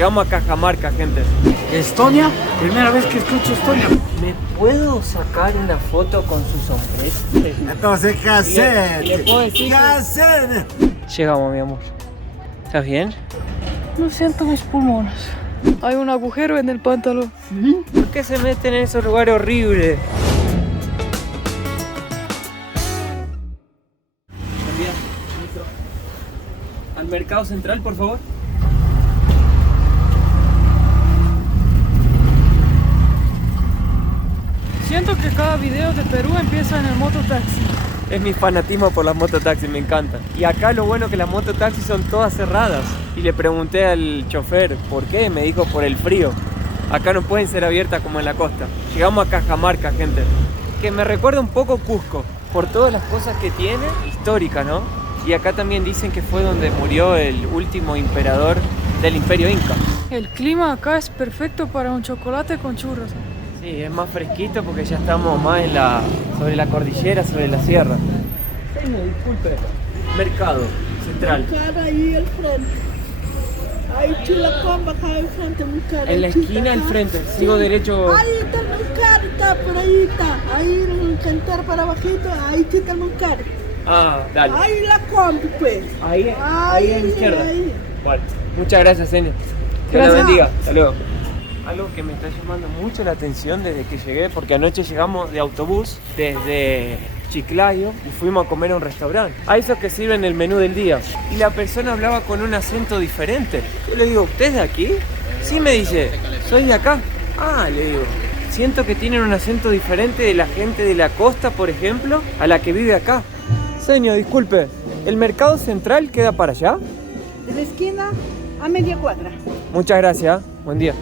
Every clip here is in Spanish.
Llegamos a Cajamarca, gente. ¿Estonia? Primera vez que escucho Estonia. ¿Me puedo sacar una foto con su sombrero? Entonces, ¿qué hacer? ¿Le puedo decir ¿Qué hacer? Llegamos, mi amor. ¿Estás bien? No siento mis pulmones. Hay un agujero en el pantalón. ¿Sí? ¿Por qué se meten en esos lugares horribles? Al mercado central, por favor. Siento que cada video de Perú empieza en el mototaxi. Es mi fanatismo por las mototaxis, me encantan. Y acá lo bueno que las mototaxis son todas cerradas. Y le pregunté al chofer por qué, me dijo por el frío. Acá no pueden ser abiertas como en la costa. Llegamos a Cajamarca, gente. Que me recuerda un poco Cusco, por todas las cosas que tiene, históricas, ¿no? Y acá también dicen que fue donde murió el último emperador del Imperio Inca. El clima acá es perfecto para un chocolate con churros. Sí, es más fresquito porque ya estamos más sobre la cordillera, sobre la sierra. Señor, disculpe. Mercado central. Mercado ahí al frente. Ahí Chilacón, acá al frente, mercado. En la esquina al frente, sigo derecho. Ahí está el mercado, está por ahí está. Ahí el cantar para abajito, ahí está el mercado. Ah, dale. Ahí la combi, pues. Ahí a la izquierda. Ahí. Bueno, muchas gracias, señor. Que la Gracias. bendiga. Hasta luego. Algo que me está llamando mucho la atención desde que llegué, porque anoche llegamos de autobús desde Chiclayo y fuimos a comer a un restaurante. A esos que sirven el menú del día. Y la persona hablaba con un acento diferente. Yo le digo, ¿usted es de aquí? Sí, me dice, soy de acá. Ah, le digo, siento que tienen un acento diferente de la gente de la costa, por ejemplo, a la que vive acá. Señor, disculpe, ¿el mercado central queda para allá? De la esquina a media cuadra. Muchas gracias, buen día.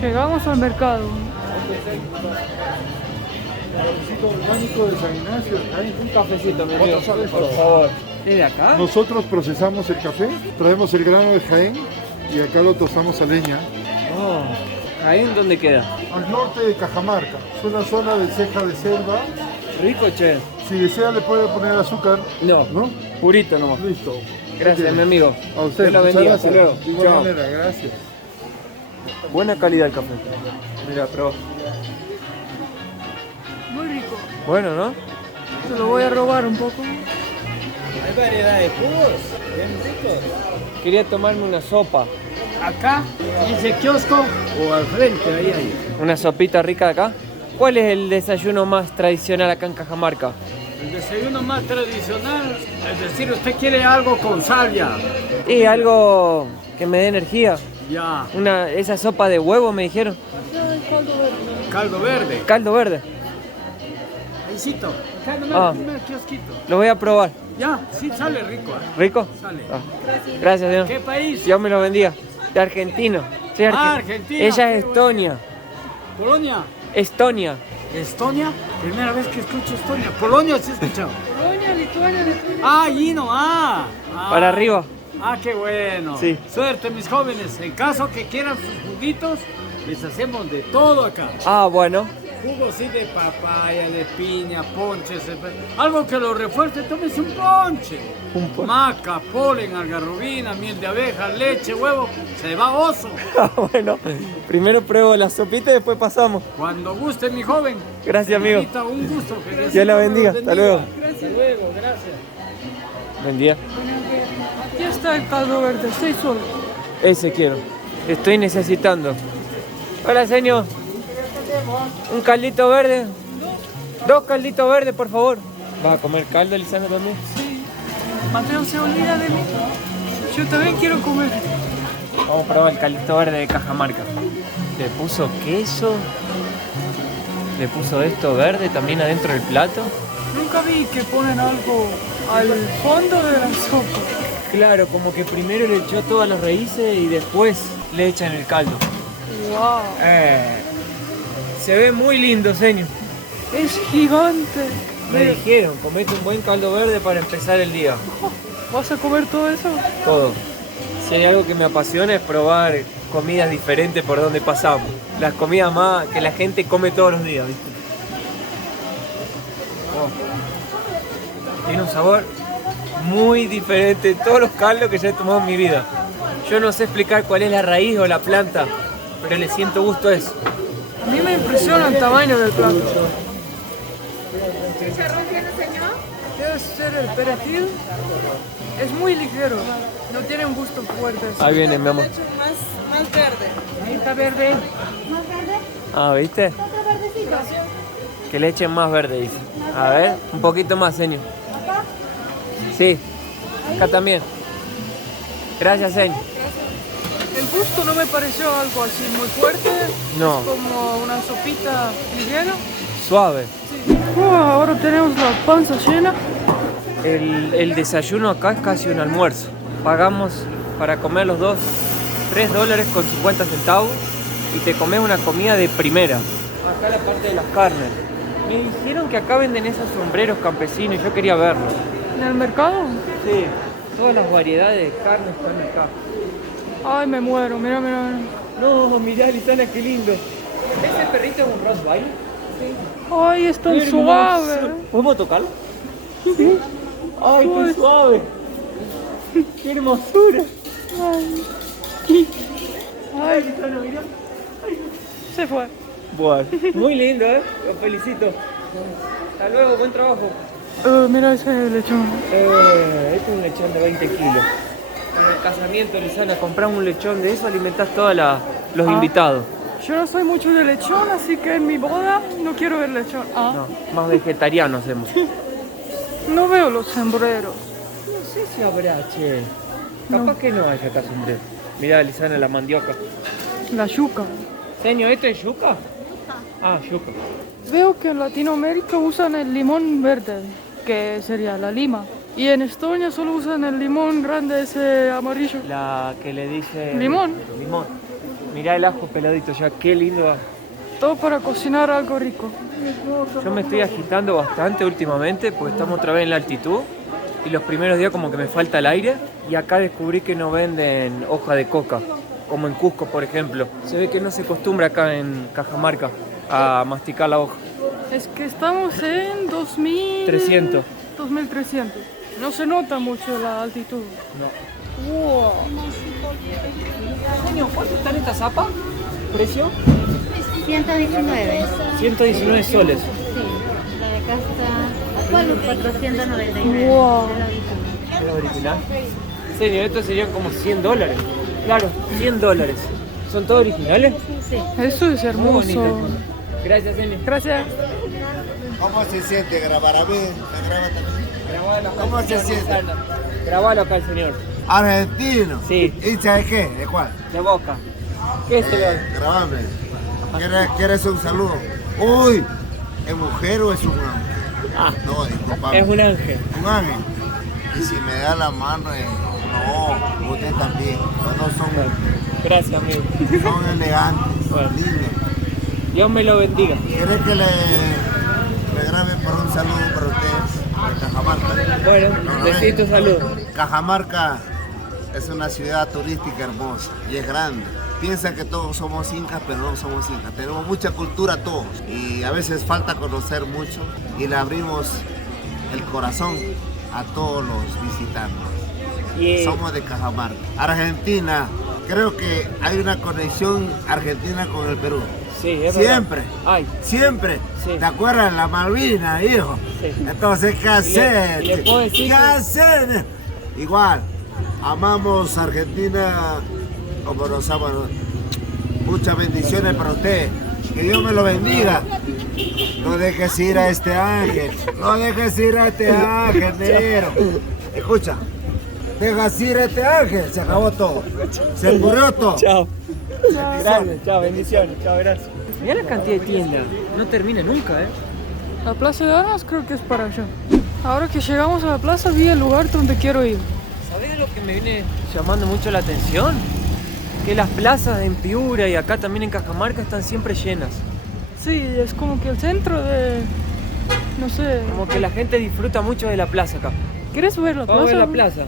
Llegamos al mercado. Orgánico de San Ignacio, Un cafecito, mi amigo, por favor. ¿Es de acá? Nosotros procesamos el café, traemos el grano de Jaén y acá lo tostamos a leña. Oh, ¿ahí en dónde queda? Al norte de Cajamarca, es una zona de ceja de selva. Rico, che. Si desea le puede poner azúcar, No, ¿no? purito nomás. Listo. Gracias, Ok. mi amigo. A usted, Dios la muchas bendiga. gracias. Hasta luego. De igual Chao. manera, gracias. Buena calidad el café. Mira, probá. Muy rico. Bueno, ¿no? Te lo voy a robar un poco. Hay variedad de jugos, bien ricos. Quería tomarme una sopa. Acá, en ese kiosco o al frente, ahí hay. Una sopita rica de acá. ¿Cuál es el desayuno más tradicional acá en Cajamarca? El desayuno más tradicional, es decir, usted quiere algo con savia. Y algo que me dé energía. Ya, Esa sopa de huevo me dijeron. caldo verde. Caldo verde. Ahícito, acá nomás Ah. el primer kiosquito. Lo voy a probar. Ya, sí sale rico. ¿Rico? Sale. Ah. Gracias, Dios. ¿Qué país? Dios me lo bendiga. De argentino. Soy Argentina, Ella es qué Estonia. Polonia. Estonia. Estonia, primera vez que escucho Estonia. Polonia sí he escuchado. Polonia, Lituania. Ah, allí no, Para arriba. Ah, qué bueno. Sí. Suerte, mis jóvenes. En caso que quieran sus juguitos, les hacemos de todo acá. Ah, bueno. Jugos sí de papaya, de piña, ponches, algo que lo refuerce, tómese un ponche. Maca, polen, algarrobina, miel de abeja, leche, huevo, se va oso. Ah, bueno. Primero pruebo la sopita y después pasamos. Cuando guste, mi joven. Gracias, amigo. Señorita, un gusto. Que Diosito Dios la me bendiga. los Hasta luego. Hasta luego, gracias. Buen día. Aquí está el caldo verde. Estoy solo. Ese quiero. Estoy necesitando. Hola, señor. Un caldito verde. Dos calditos verdes, por favor. ¿Va a comer caldo, Lisandro, también? Mateo se olvida de mí. Yo también quiero comer. Vamos a probar el caldito verde de Cajamarca. Le puso queso. Le puso esto verde también adentro del plato. Nunca vi que ponen algo al fondo de la sopa. Claro, como que primero le echó todas las raíces y después le echan el caldo. Wow. Se ve muy lindo, señor. Es gigante. Me Mira, dijeron, comete un buen caldo verde para empezar el día. ¿vas a comer todo eso? Todo. Si hay algo que me apasiona es probar comidas diferentes por donde pasamos. Las comidas más que la gente come todos los días, ¿viste? Oh. Tiene un sabor muy diferente de todos los caldos que ya he tomado en mi vida. Yo no sé explicar cuál es la raíz o la planta, pero le siento gusto a eso. A mí me impresiona el tamaño del plato. ¿Chicharrón tiene, señor? Debe ser el perejil. Es muy ligero, no tiene un gusto fuerte. Ahí viene, mi amor. Más verde. Ahí está verde. ¿Más verde? Ah, ¿viste? ¿Otro verdecito? Que le echen más verde, dice. A ver, un poquito más, señor. ¿Acá? Sí, acá también. Gracias, señor. El gusto no me pareció algo así muy fuerte. No. Es como una sopita ligera. Suave. Ahora tenemos la panza llena. El desayuno acá es casi un almuerzo. Pagamos para comer los dos $3.50 y te comes una comida de primera. Acá la parte de las carnes. Me dijeron que acá venden esos sombreros campesinos y yo quería verlo. ¿En el mercado? Sí, todas las variedades de carne están acá. Ay, me muero, mira, mira, mira. No, mirá, Lisana, qué lindo. ¿Ese perrito es un Rottweiler? Ay, es tan Qué suave. hermoso. ¿Podemos tocarlo? Sí. Ay, qué suave. Qué hermosura. Ay, Lisana, mirá. Se fue. Bueno, muy lindo, Los felicito. Hasta luego, buen trabajo. Mira ese lechón. Este es un lechón de 20 kilos. En el casamiento, Lisana, compramos un lechón de eso, alimentás todos los invitados. Yo no soy mucho de lechón, así que en mi boda no quiero ver lechón. No, más vegetariano hacemos. No veo los sombreros. No sé si habrá, che. Capaz que no haya acá sombrero. Mirá, Lisana, la mandioca. La yuca. Señor, ¿esto es yuca? Ah, yuca. Veo que en Latinoamérica usan el limón verde, que sería la lima. Y en Estonia solo usan el limón grande, ese amarillo. La que le dice... Limón. Limón. Mirá el ajo peladito ya, qué lindo va. Todo para cocinar algo rico. Yo me estoy agitando bastante últimamente porque estamos otra vez en la altitud y los primeros días como que me falta el aire y acá descubrí que no venden hoja de coca, como en Cusco, por ejemplo. Se ve que no se acostumbra acá en Cajamarca a masticar la hoja. Es que estamos en 300. 2300. No se nota mucho la altitud. No. Wow. Señor, ¿cuánto están estas zapas? ¿Precio? 119. 119 soles. Sí. La de acá está... Bueno, 499. Wow. ¿Es original? Señor, estos serían como $100. Claro, $100. ¿Son todos originales? Sí. Eso es Muy hermoso. bonitas. Gracias, señor. Gracias. ¿Cómo se siente grabar a mí? ¿Me graba también? Grabalo acá, ¿Cómo se señor siente? Lisana. Grabalo acá el señor. Argentino. Sí. ¿Hincha de qué? ¿De cuál? De Boca. ¿Qué es el Grabame. ¿Quieres un saludo? Uy, ¿es mujer o es un ángel? Ah, No, disculpame. es un ángel. Un ángel. Y si me da la mano, no, usted también. Los dos Gracias, amigo. son elegantes, Bueno. lindos. Dios me lo bendiga. ¿Quieres que le grabe por un saludo para ustedes de Cajamarca? Bueno, No, decí tu saludo. Cajamarca es una ciudad turística hermosa y es grande. Piensa que todos somos incas, pero no somos incas. Tenemos mucha cultura todos y a veces falta conocer mucho y le abrimos el corazón a todos los visitantes. Y Somos de Cajamarca. Argentina, creo que hay una conexión argentina con el Perú. sí, es Siempre. verdad. Ay, Siempre. Sí. ¿Te acuerdas? La Malvina, hijo. Sí. Entonces, ¿qué hacer? y le puedo decir ¿Qué que- hacer? Igual, amamos Argentina como nos amamos. Muchas bendiciones para usted. Que Dios me lo bendiga. No dejes ir a este ángel. No dejes ir a este ángel, negro. Escucha. Dejas ir a este ángel. Se acabó todo. Se murió todo. chao. Gracias, chao, bendiciones. Chao, gracias. Mira la cantidad de tiendas. No termina nunca, La Plaza de Armas creo que es para allá. Ahora que llegamos a la plaza vi el lugar donde quiero ir. ¿Sabés lo que me viene llamando mucho la atención? Que las plazas en Piura y acá también en Cajamarca están siempre llenas. Sí, es como que el centro de... No sé. Como que la gente disfruta mucho de la plaza acá. ¿Quieres ver la Vamos a plaza? ver la plaza.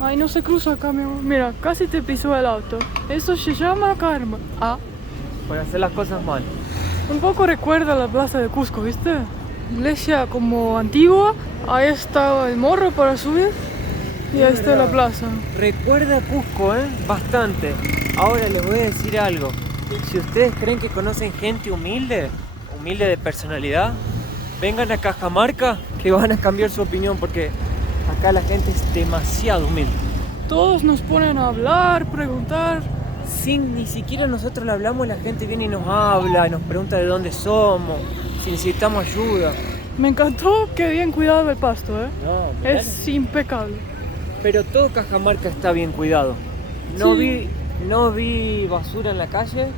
Ay, no se cruza acá, mi amor. Mira, casi te pisó el auto. Eso se llama karma. Ah, Por hacer las cosas mal. un poco recuerda la plaza de Cusco, ¿viste? Iglesia como antigua. Ahí está el morro para subir. Y ahí está la plaza. Recuerda Cusco, bastante. Ahora les voy a decir algo. Si ustedes creen que conocen gente humilde de personalidad, vengan a Cajamarca que van a cambiar su opinión, porque acá la gente es demasiado humilde. Todos nos ponen a hablar, preguntar. Sin ni siquiera nosotros le hablamos, la gente viene y nos habla, y nos pregunta de dónde somos, si necesitamos ayuda. Me encantó que bien cuidado el pasto, ¿eh? No, Es impecable. pero todo Cajamarca está bien cuidado. No vi basura en la calle,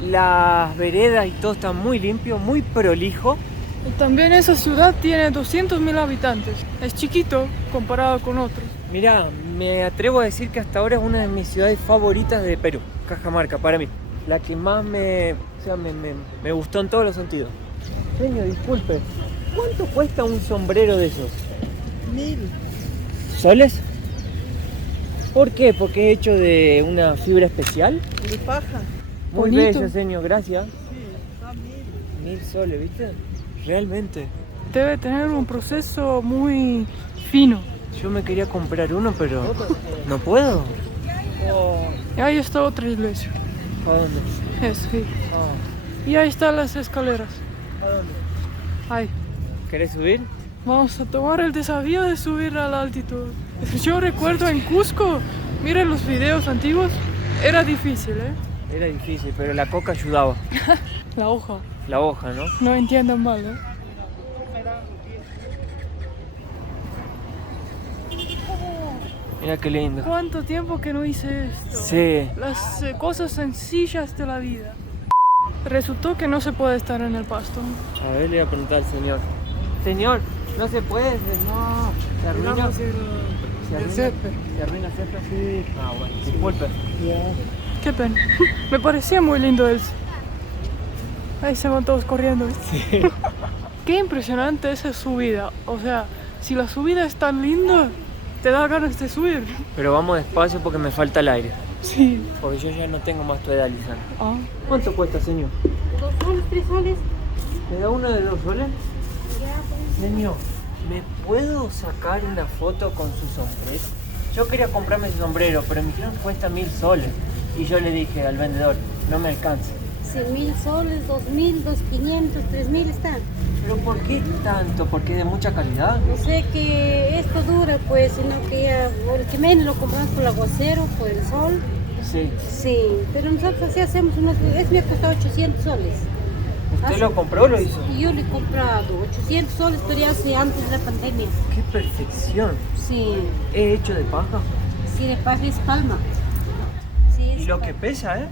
las veredas y todo está muy limpio, muy prolijo. Y también esa ciudad tiene 200.000 habitantes. Es chiquito comparado con otros. Mirá, me atrevo a decir que hasta ahora es una de mis ciudades favoritas de Perú, Cajamarca, para mí. La que más me gustó en todos los sentidos. Señor, disculpe, ¿cuánto cuesta un sombrero de esos? 1000. ¿Soles? ¿Por qué? ¿Porque es hecho de una fibra especial? De paja. Muy Bonito. bello, señor, gracias. Sí, está 1000. 1000 soles, ¿viste? Realmente. Debe tener un proceso muy fino. Yo me quería comprar uno, pero no puedo. Y ahí está otra iglesia. ¿A dónde? Sí. Y ahí están las escaleras. ¿A dónde? Ahí. ¿Querés subir? Vamos a tomar el desafío de subir a la altitud. Yo recuerdo en Cusco, miren los videos antiguos, era difícil, ¿eh? Era difícil, pero la coca ayudaba. La hoja. La hoja, ¿no? No entiendan mal, ¿eh? Mira qué lindo. ¿Cuánto tiempo que no hice esto? Sí. Las cosas sencillas de la vida. Resultó que no se puede estar en el pasto. A ver, le voy a preguntar al señor. Señor, no se puede, no. ¿Se arruina? ¿Se arruina el césped? Sí. Ah, bueno, disculpe. Qué pena. Me parecía muy lindo él. Ahí se van todos corriendo. Sí. Qué impresionante esa subida. O sea, si la subida es tan linda, te da ganas de subir. Pero vamos despacio porque me falta el aire. Sí. Porque yo ya no tengo más tu edad, Lisandra. Ah. ¿Cuánto cuesta, señor? 2 soles, 3 soles. ¿Me da uno de 2 soles? Señor, ¿me puedo sacar una foto con su sombrero? Yo quería comprarme ese sombrero, pero me dijeron que cuesta 1000 soles. Y yo le dije al vendedor, no me alcanza. 100.000 soles, 2.000, 2.500, 3.000 están. ¿Pero por qué tanto? ¿Porque es de mucha calidad? No sé que esto dura, pues, sino que ya, por el que menos lo compramos por el aguacero, por el sol. Sí. Sí, pero nosotros así hacemos unos. Me ha costado 800 soles. ¿Usted lo compró o lo hizo? Y yo lo he comprado, 800 soles, pero ya hace antes de la pandemia. ¡Qué perfección! Sí, ¿Es hecho de paja? sí, de paja es palma. Sí, es Y lo que palma. pesa, ¿eh?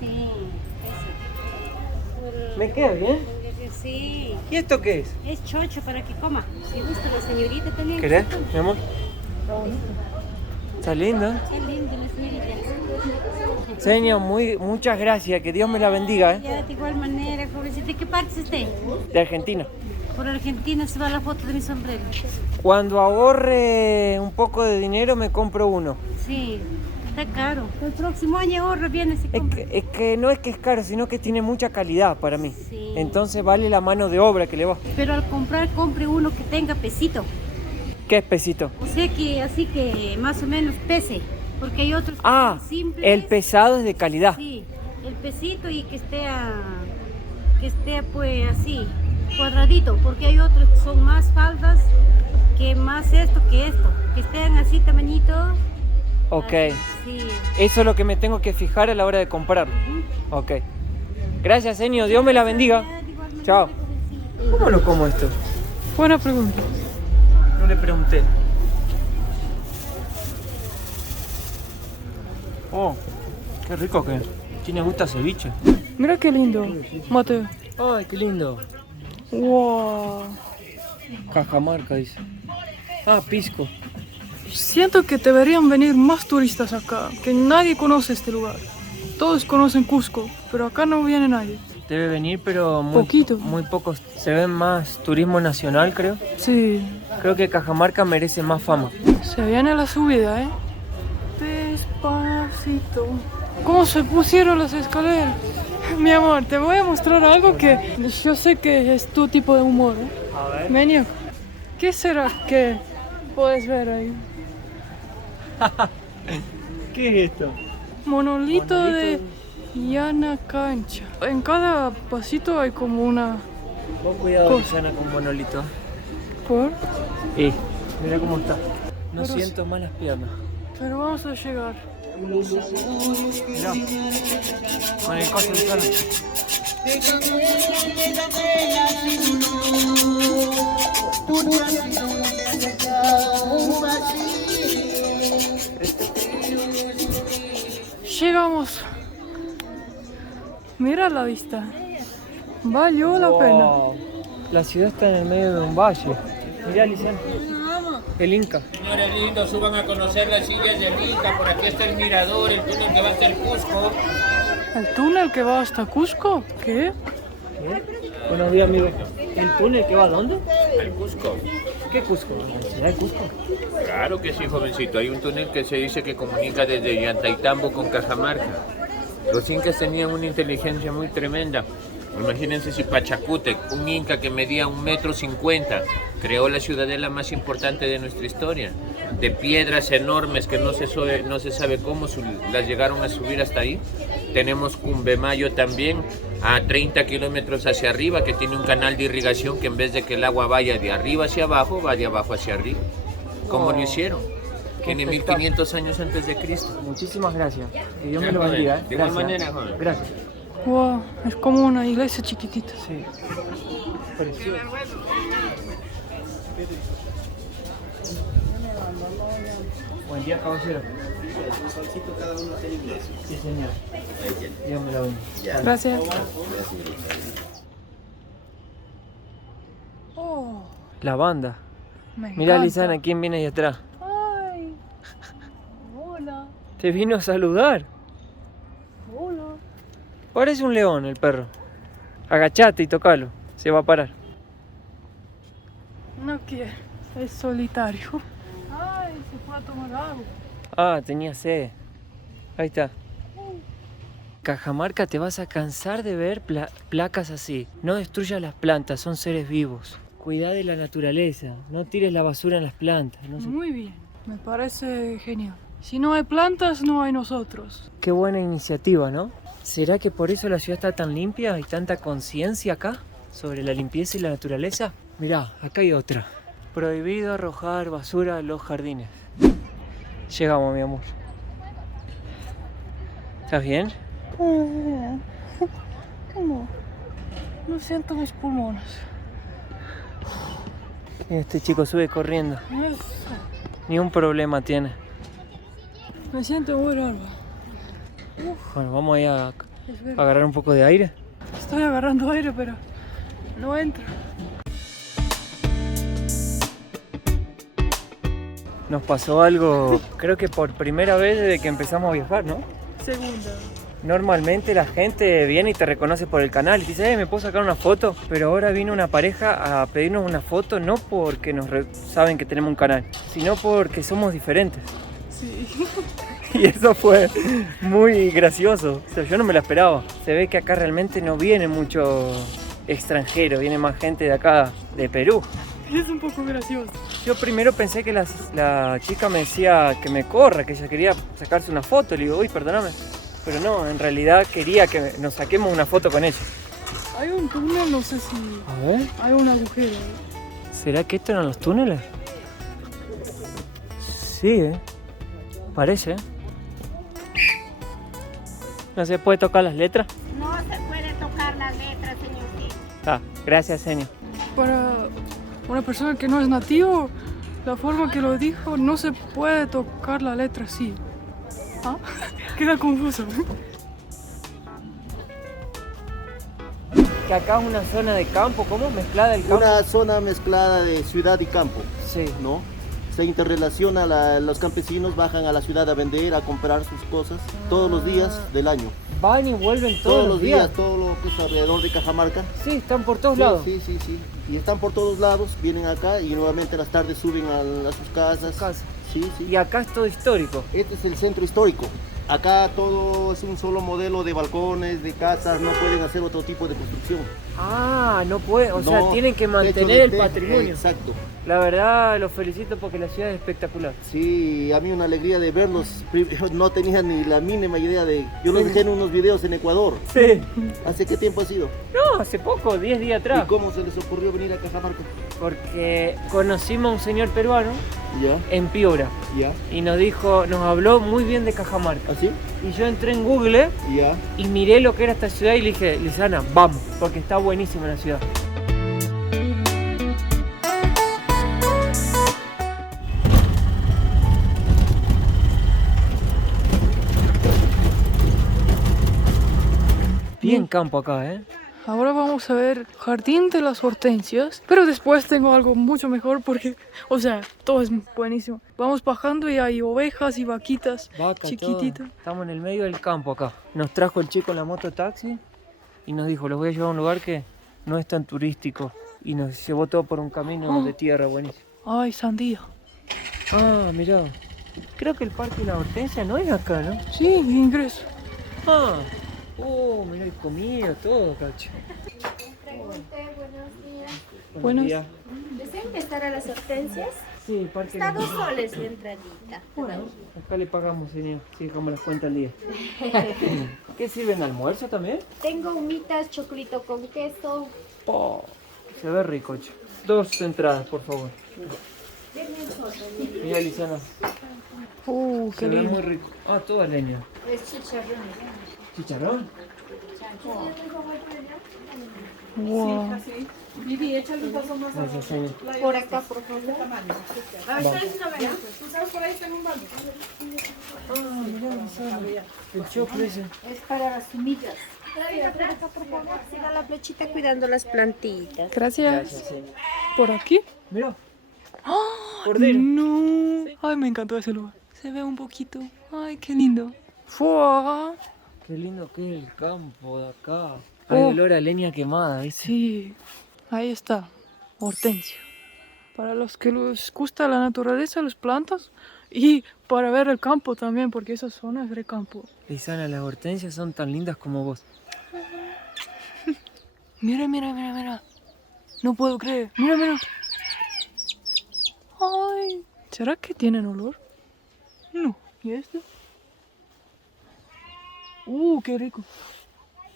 Sí, ese. ¿Me queda bien? Sí, ¿Y esto qué es? es chocho para que coma. Si gusta la señorita también. ¿Querés, mi amor? Está lindo, ¿eh? Qué lindo la señorita. Señor, muchas gracias. Que Dios me la bendiga, ¿eh? Ya, de igual manera, jovencita. ¿De qué parte es usted? De Argentina. Por Argentina se va la foto de mi sombrero. Cuando ahorre un poco de dinero me compro uno. Sí, está caro. El próximo año ahorro, viene se Es compra. que no es que es caro, sino que tiene mucha calidad para mí. Sí. Entonces vale la mano de obra que le va. Pero al comprar, compre uno que tenga pesito. ¿Qué es pesito? O sea que así que más o menos pese. Porque hay otros que Ah, son simples. el pesado es de calidad. Sí, el pesito y que esté pues así, cuadradito. Porque hay otros que son más faldas, que más esto que esto. Que estén así tamañito. Ok. Así, sí. Eso es lo que me tengo que fijar a la hora de comprarlo. Ok. Gracias, señor. Dios me la bendiga. Ya, de igual manera, Chao. jovencita. ¿Cómo lo como esto? Buena pregunta. No le pregunté. Oh, qué rico que tiene gusto a ceviche. Mira qué lindo, Mateo. Ay, qué lindo. Wow. Cajamarca dice. Ah, pisco. Siento que deberían venir más turistas acá, que nadie conoce este lugar. Todos conocen Cusco, pero acá no viene nadie. Debe venir, pero Poquito. muy pocos. Se ve más turismo nacional, creo. Sí, Creo que Cajamarca merece más fama. se viene la subida, ¿eh? Despacito. ¿Cómo se pusieron las escaleras? Mi amor, te voy a mostrar algo que yo sé que es tu tipo de humor, ¿eh? A ver. Menio, ¿qué será que puedes ver ahí? ¿Qué es esto? Monolito de Yana Cancha. En cada pasito hay como una... Vos cuidado, Luciana, con monolito. ¿Por? Mira cómo está. No Pero siento más las piernas. Pero vamos a llegar. Mirá. Con el coche, Luciana. Llegamos. Mira la vista. Valió la pena. La ciudad está en el medio de un valle. Mirá, Luciana. El Inca. Señores lindos, suban a conocer las sillas del Inca. Por aquí está el mirador, el túnel que va hasta el Cusco. ¿El túnel que va hasta Cusco? ¿Qué? Buenos días, amigo. ¿El túnel que va a dónde? Al Cusco. ¿Qué Cusco? ¿La ciudad de Cusco? Claro que sí, jovencito. Hay un túnel que se dice que comunica desde Llantaytambo con Cajamarca. Los incas tenían una inteligencia muy tremenda. Imagínense si Pachacútec, un inca que medía 1,50 m, creó la ciudadela más importante de nuestra historia. De piedras enormes que no se sabe cómo las llegaron a subir hasta ahí. Tenemos Cumbemayo también, a 30 kilómetros hacia arriba, que tiene un canal de irrigación que en vez de que el agua vaya de arriba hacia abajo, va de abajo hacia arriba. ¿Cómo lo hicieron? Tiene 1500 años antes de Cristo. Muchísimas gracias. Que Dios me lo bendiga. De igual manera, joven. Gracias. Wow, es como una iglesia chiquitita. Sí. Precioso. Buen día, caballero. Un solcito cada uno está en iglesia. Sí, señor. Dios me lo bendiga. Gracias. Oh, La banda. me Mirá, encanta. Lisana, ¿quién viene ahí atrás? Ay, hola, Te vino a saludar. hola. Parece un león el perro. Agachate y tocalo. Se va a parar. No quiere, es solitario. Ay, se fue a tomar agua. Ah, tenía sed. Ahí está. Cajamarca, te vas a cansar de ver placas así. No destruyas las plantas, son seres vivos. Cuidá de la naturaleza, no tires la basura en las plantas. No sé. Muy bien, me parece genial. Si no hay plantas, no hay nosotros. Qué buena iniciativa, ¿no? ¿Será que por eso la ciudad está tan limpia y tanta conciencia acá sobre la limpieza y la naturaleza? Mirá, acá hay otra. Prohibido arrojar basura a los jardines. Llegamos, mi amor. ¿Estás bien? ¿Cómo? No siento mis pulmones. Este chico sube corriendo. Eso. Ni un problema tiene. Me siento muy raro. Bueno, vamos ahí a Es verdad. agarrar un poco de aire. Estoy agarrando aire, pero no entra. Nos pasó algo, creo que por primera vez desde que empezamos a viajar, ¿no? Segunda. Normalmente la gente viene y te reconoce por el canal y te dice, ¿me puedo sacar una foto? Pero ahora vino una pareja a pedirnos una foto no porque saben que tenemos un canal, sino porque somos diferentes. Sí. Y eso fue muy gracioso. O sea, yo no me lo esperaba. Se ve que acá realmente no viene mucho extranjero, viene más gente de acá, de Perú. Es un poco gracioso. Yo primero pensé que la chica me decía que me corra, que ella quería sacarse una foto. Le digo, uy, perdóname. Pero no, en realidad quería que nos saquemos una foto con ella. Hay un túnel, no sé si A ver, hay un agujero. ¿será que estos eran los túneles? Sí, parece. ¿No se puede tocar las letras? No se puede tocar las letras, señorita. Ah, gracias, señor. Para una persona que no es nativo, la forma que lo dijo, no se puede tocar la letra así. ¿Ah? Queda confuso. Que acá es una zona de campo, ¿cómo? Mezclada el campo. Una zona mezclada de ciudad y campo, Sí. ¿no? Se interrelaciona, los campesinos bajan a la ciudad a vender, a comprar sus cosas todos los días del año. Van y vuelven Todos los días, todo lo que es alrededor de Cajamarca. Sí, están por todos Sí, lados. sí, sí, sí. Y están por todos lados, vienen acá y nuevamente a las tardes suben a sus casas. Sí, sí. Y acá es todo histórico. Este es el centro histórico. Acá todo es un solo modelo de balcones, de casas, no pueden hacer otro tipo de construcción. Ah, no puede, o sea, No, tienen que techo mantener de el teja, patrimonio. Exacto. La verdad, los felicito porque la ciudad es espectacular. Sí, a mí una alegría de verlos. No tenía ni la mínima idea de... Yo los dejé en unos videos en Ecuador. Sí. ¿Hace qué tiempo ha sido? No, hace poco, 10 días ¿Y atrás. cómo se les ocurrió venir a Cajamarca? Porque conocimos a un señor peruano Ya, en Piura ya. y nos habló muy bien de Cajamarca. ¿Así? Y yo entré en Google Ya. y miré lo que era esta ciudad y le dije, Lisana, vamos, porque está buenísima la ciudad. Bien campo acá, ¿eh? Ahora vamos a ver Jardín de las Hortensias, pero después tengo algo mucho mejor porque, o sea, todo es buenísimo. Vamos bajando y hay ovejas y vaquitas Vaca, chiquititas. todo. Estamos en el medio del campo acá. Nos trajo el chico en la moto taxi y nos dijo, los voy a llevar a un lugar que no es tan turístico. Y nos llevó todo por un camino de tierra buenísimo. Ay, sandía. Ah, mirá. Creo que el Parque de la Hortensia no es acá, ¿no? Sí, ingreso. Ah. Oh, mirá, hay comida, todo, cacho. Buenos días. Buenos. días. ¿Desean estar a las Hortensias? Sí, Parque de Está la 2 soles la entradita. Bueno, acá le pagamos, señor. Sí, como las cuenta al día. ¿Qué sirven? ¿Almuerzo también? Tengo humitas, choclito con queso. Oh, se ve rico, che. 2 entradas, por favor. Mira, Lisana. Qué Se ve lindo. muy rico. Ah, toda leña. Es chicharrón. ¿Chicharrón? Wow. Gracias, señor. Por acá, por favor. Ah, mirá, Lisana. El choclo ese. Es para las semillas. Por acá, por favor. Siga la flechita cuidando las plantitas. Gracias. Gracias, señor. ¿Por aquí? Mirá. Cordero. No. Ay, me encantó ese lugar. Se ve un poquito. Ay, qué lindo. ¡Fua! Qué lindo que es el campo de acá. Hay olor a leña quemada, ¿viste? Sí. Ahí está. Hortensio. Para los que les gusta la naturaleza, las plantas. Y para ver el campo también, porque esa zona es de campo. Lisana, las hortensias son tan lindas como vos. Mira, mira, mira, mira. No puedo creer. Mira, mira. Ay, ¿será que tienen olor? No. ¿Y esto? Qué rico.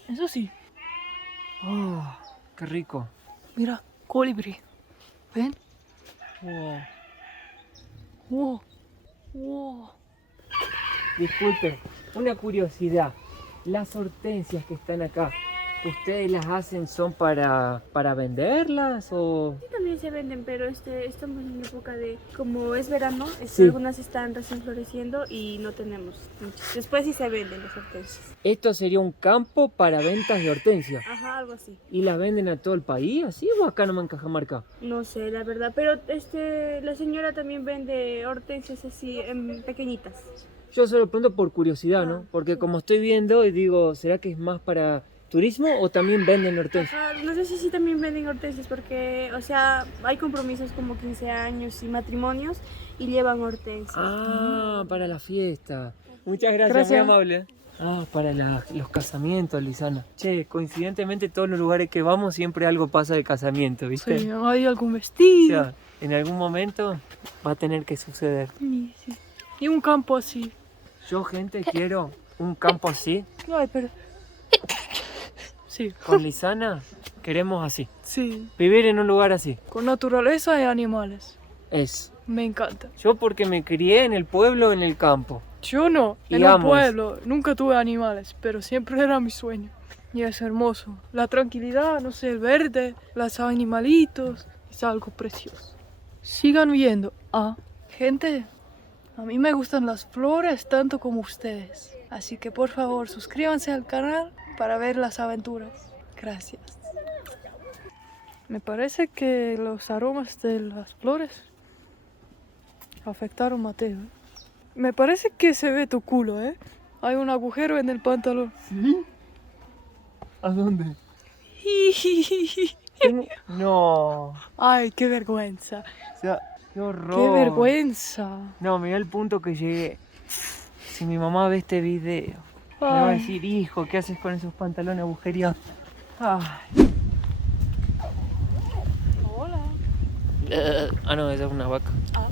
Eso sí. Oh, qué rico. Mira, colibrí. ¿Ven? Wow. Wow. Wow. Disculpe, una curiosidad. Las hortensias que están acá, ¿ustedes las hacen son para venderlas o...? También se venden, pero estamos en época de, como es verano, Sí. algunas están recién floreciendo y no tenemos muchas. Después sí se venden las hortensias. Esto sería un campo para ventas de hortensias. Ajá, algo así. ¿Y las venden a todo el país así o acá nomás en Cajamarca? No sé, la verdad, pero la señora también vende hortensias así, en pequeñitas. Yo solo pregunto por curiosidad, ¿no? Porque como estoy viendo y digo, ¿será que es más para turismo o también venden hortensias? Ajá, no sé si también venden hortensias porque, o sea, hay compromisos como 15 años y matrimonios y llevan hortensias. Ah, para la fiesta. Muchas gracias, Gracias. muy amable. Ah, para los casamientos, Lisana. Che, coincidentemente todos los lugares que vamos siempre algo pasa de casamiento, ¿viste? Sí, hay algún O vestido. sea, en algún momento va a tener que suceder. Sí, sí. Y un campo así. Yo, gente, quiero un campo así. Ay, pero... Sí, Con Lisana queremos así. sí. Vivir en un lugar así. Con naturaleza y animales. Es. Me encanta. Yo porque me crié en el pueblo, en el campo. Yo no, Y en un amo pueblo. Nunca tuve animales, pero siempre era mi sueño. Y es hermoso. La tranquilidad, no sé, el verde, los animalitos. Es algo precioso. Sigan viendo. Gente, a mí me gustan las flores tanto como ustedes. Así que por favor, suscríbanse al canal para ver las aventuras. Gracias. Me parece que los aromas de las flores afectaron a Mateo. Me parece que se ve tu culo, ¿eh? Hay un agujero en el pantalón. ¿Sí? ¿A dónde? No. Ay, qué vergüenza. O sea, qué horror. Qué vergüenza. No, mira el punto que llegué. Si mi mamá ve este video, me va a Ay. decir, hijo, ¿qué haces con esos pantalones agujereados? Ay. Ah, no, esa es una vaca. Ah,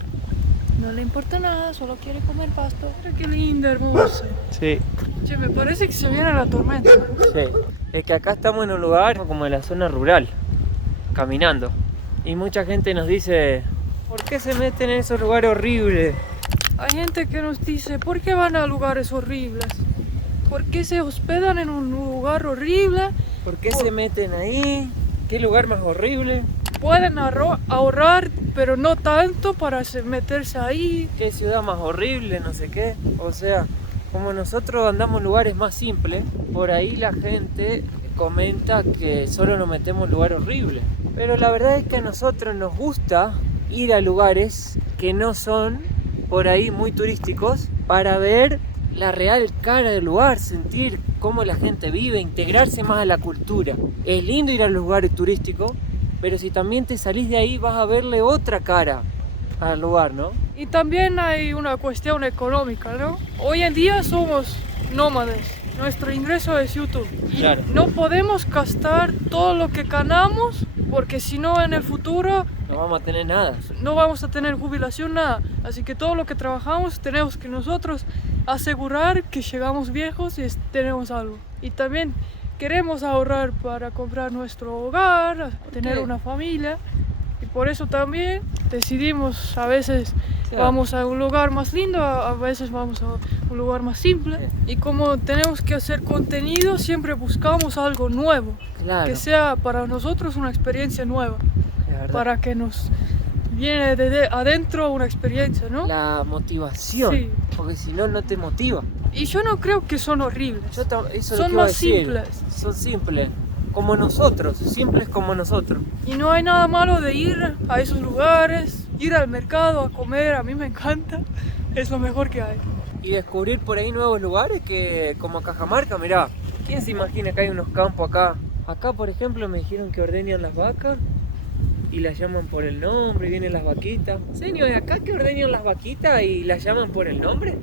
no le importa nada, solo quiere comer pasto. Mira qué linda, hermosa. Sí, Che, me parece que se viene la tormenta. sí. Es que acá estamos en un lugar como en la zona rural, caminando. Y mucha gente nos dice, ¿por qué se meten en esos lugares horribles? Hay gente que nos dice, ¿por qué van a lugares horribles? ¿Por qué se hospedan en un lugar horrible? ¿Por qué se meten ahí? ¿Qué lugar más horrible? Pueden ahorrar, pero no tanto para meterse ahí. ¿Qué ciudad más horrible? No sé qué. O sea, como nosotros andamos en lugares más simples, por ahí la gente comenta que solo nos metemos en lugares horribles. Pero la verdad es que a nosotros nos gusta ir a lugares que no son por ahí muy turísticos para ver la real cara del lugar, sentir cómo la gente vive, integrarse más a la cultura. Es lindo ir a los lugares turísticos, pero si también te salís de ahí vas a verle otra cara al lugar, ¿no? Y también hay una cuestión económica, ¿no? Hoy en día somos nómades. Nuestro ingreso es YouTube. Y Claro. no podemos gastar todo lo que ganamos porque si no en el futuro No vamos a tener nada. no vamos a tener jubilación, nada. Así que todo lo que trabajamos tenemos que nosotros asegurar que llegamos viejos y tenemos algo. Y también queremos ahorrar para comprar nuestro hogar, tener qué? una familia. Y por eso también decidimos, a veces Claro. vamos a un lugar más lindo, a veces vamos a un lugar más simple. Y como tenemos que hacer contenido, siempre buscamos algo nuevo. Claro, Que sea para nosotros una experiencia nueva. es verdad. Para que nos viene de adentro una experiencia, ¿no? La motivación, Sí. porque si no, no te motiva. Y yo no creo que son horribles. Eso es lo Son que iba a más decir. simples. Son simples, como nosotros, simples como nosotros. Y no hay nada malo de ir a esos lugares, ir al mercado a comer, a mí me encanta, es lo mejor que hay. Y descubrir por ahí nuevos lugares que, como Cajamarca, mirá, ¿quién se imagina que hay unos campos acá? Acá, por ejemplo, me dijeron que ordeñan las vacas y las llaman por el nombre, y vienen las vaquitas. ¿Señor, de acá que ordeñan las vaquitas y las llaman por el nombre?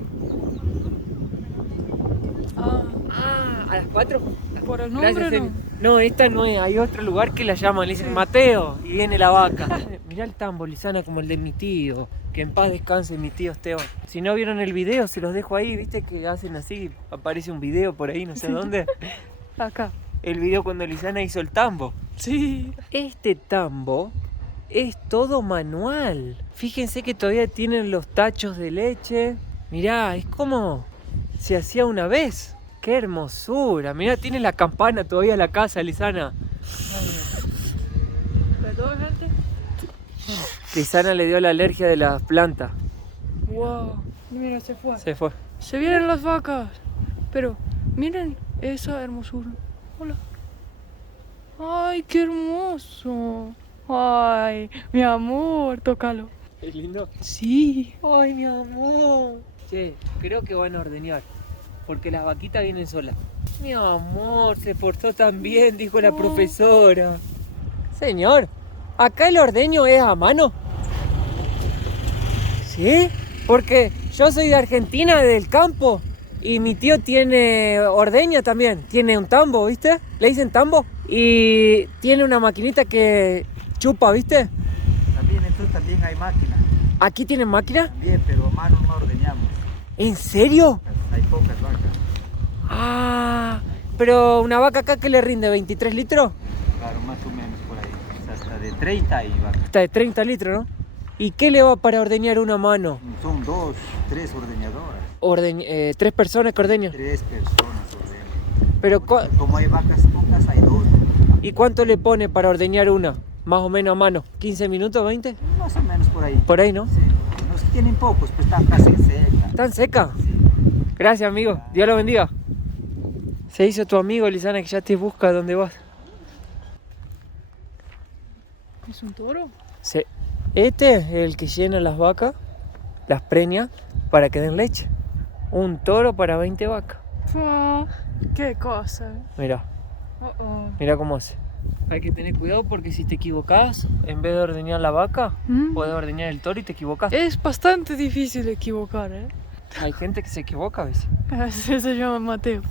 Ah, a las 4. Por el nombre no. No, esta no es, hay otro lugar que la llaman, le dicen Mateo y viene la vaca. Mirá el tambo, Lisana, como el de mi tío, que en paz descanse mi tío Esteban. Si no vieron el video, se los dejo ahí, viste que hacen así, aparece un video por ahí, no sé dónde. Acá. El video cuando Lisana hizo el tambo. Sí. Este tambo es todo manual. Fíjense que todavía tienen los tachos de leche. Mirá, es como se hacía una vez. ¡Qué hermosura! Mirá, tiene la campana todavía la casa, Lisana. Perdón, gente. Lisana le dio la alergia de las plantas. Wow. Mira, se fue. Se fue. Se vienen las vacas. Pero miren esa hermosura. Hola. Ay, qué hermoso. Ay, mi amor, tócalo. ¿Es lindo? Sí. ¡Ay, mi amor! Che, creo que van a ordeñar. Porque las vaquitas vienen solas. Mi amor, se portó tan bien, dijo la profesora. Señor, ¿acá el ordeño es a mano? ¿Sí? Porque yo soy de Argentina, del campo. Y mi tío tiene ordeña también. Tiene un tambo, ¿viste? Le dicen tambo. Y tiene una maquinita que chupa, ¿viste? También, entonces también hay máquinas. ¿Aquí tienen máquina? También, pero a mano no ordeñamos. ¿En serio? Hay pocas vacas. Ah, pero una vaca acá que le rinde 23 litros. Claro, más o menos por ahí. O sea, hasta de 30 y vacas. Está de 30 litros, ¿no? ¿Y qué le va para ordeñar una mano? Son 2, 3 ordeñadoras. 3 personas que ordeñan. 3 personas ordeñan. Pero Como hay vacas pocas, hay 2. ¿Y cuánto le pone para ordeñar una? Más o menos a mano. ¿15 minutos, 20? Más o menos por ahí. Por ahí, ¿no? Sí. Los que tienen pocos, pues están casi secas. ¿Tan seca? Sí. Gracias, amigo. Dios lo bendiga. Se hizo tu amigo, Lisana, que ya te busca donde vas. ¿Es un toro? Sí. Este es el que llena las vacas, las preña, para que den leche. Un toro para 20 vacas. Oh, qué cosa. Mira, mira cómo hace. Hay que tener cuidado porque si te equivocas, en vez de ordeñar la vaca, podés ordeñar el toro y te equivocas. Es bastante difícil equivocar, ¿eh? Hay gente que se equivoca a veces. Ese se llama Mateo.